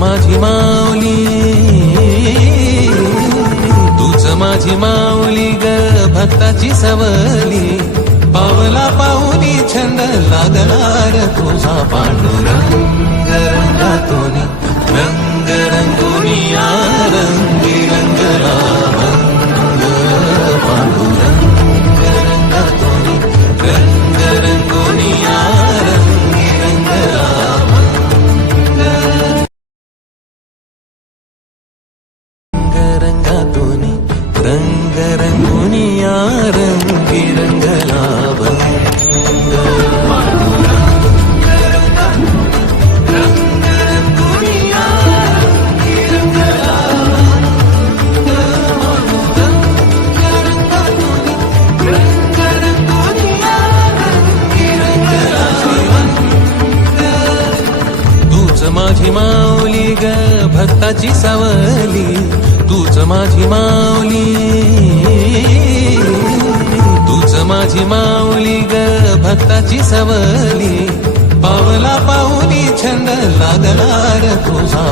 माझी माऊली, तूच माझी माऊली ग भक्ताची सवली. पावला पाहुनी छंद लागणार तुझा पांडुरंग रंगातोनी, रंग रंगोनी या रंगी रंगला भंग. पांडुरंग रंगातोनी, रंग रंगोनी या रंगी रंगला भंग. रंगातोनी रंग रंगोनी या रंगी रंगला भंग. माझी माऊली ग भक्ताची सावली, तूच माझी माऊली, तूच माझी माऊली ग भक्ताची सवली. पावला पाहुनी छंद लागणार तुझा